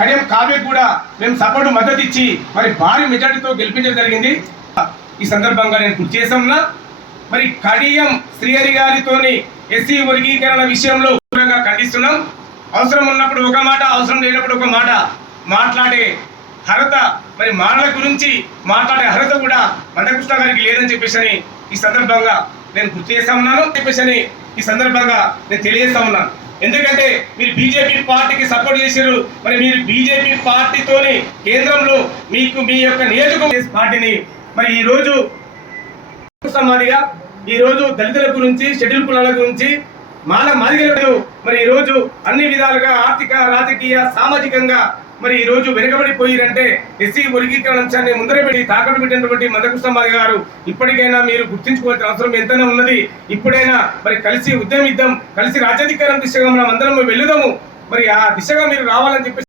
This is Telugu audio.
కడియం కావ్యకు కూడా మేము సపోర్ట్ మద్దతు ఇచ్చి మరి భారీ మెజార్టీతో గెలిపించడం జరిగింది. ఈ సందర్భంగా నేను గుర్తు చేస్తున్నా, మరి కడియం శ్రీహరి గారితోని ఎస్సీ వర్గీకరణ విషయంలో తీవ్రంగా ఖండిస్తున్నాం. అవసరం ఉన్నప్పుడు ఒక మాట, అవసరం లేనప్పుడు ఒక మాట మాట్లాడే అర్హత, మరి మానల గురించి మాట్లాడే అర్హత కూడా మందకృష్ణ గారికి లేదని చెప్పేసి ఈ సందర్భంగా నేను గుర్తు చేస్తా ఉన్నాను చెప్పేసి ఈ సందర్భంగా నేను తెలియజేస్తా ఉన్నాను. ఎందుకంటే మీరు బీజేపీ పార్టీకి సపోర్ట్ చేశారు, మరి మీరు బీజేపీ పార్టీతోని కేంద్రంలో మీకు మీ యొక్క నియోజకవర్గ పార్టీని మరి ఈరోజు సమాధిగా ఈరోజు దళితుల గురించి, షెడ్యూల్ కులాల గురించి, మాదిగలు మరి ఈరోజు అన్ని విధాలుగా ఆర్థిక, రాజకీయ, సామాజికంగా మరి ఈరోజు వెనుకబడిపోయారంటే ఎస్సీ వర్గీకరణ అంశాన్ని ముందర పెట్టి తాకట్టు పెట్టినటువంటి మందకృష్ణ మాదిగ గారు ఇప్పటికైనా మీరు గుర్తించుకోవాల్సిన అవసరం ఎంతైనా ఉన్నది. ఇప్పుడైనా మరి కలిసి ఉద్యమిద్దాం, కలిసి రాజ్యాధికారం దిశగా మనం అందరం వెళ్దాము. మరి ఆ దిశగా మీరు రావాలని చెప్పి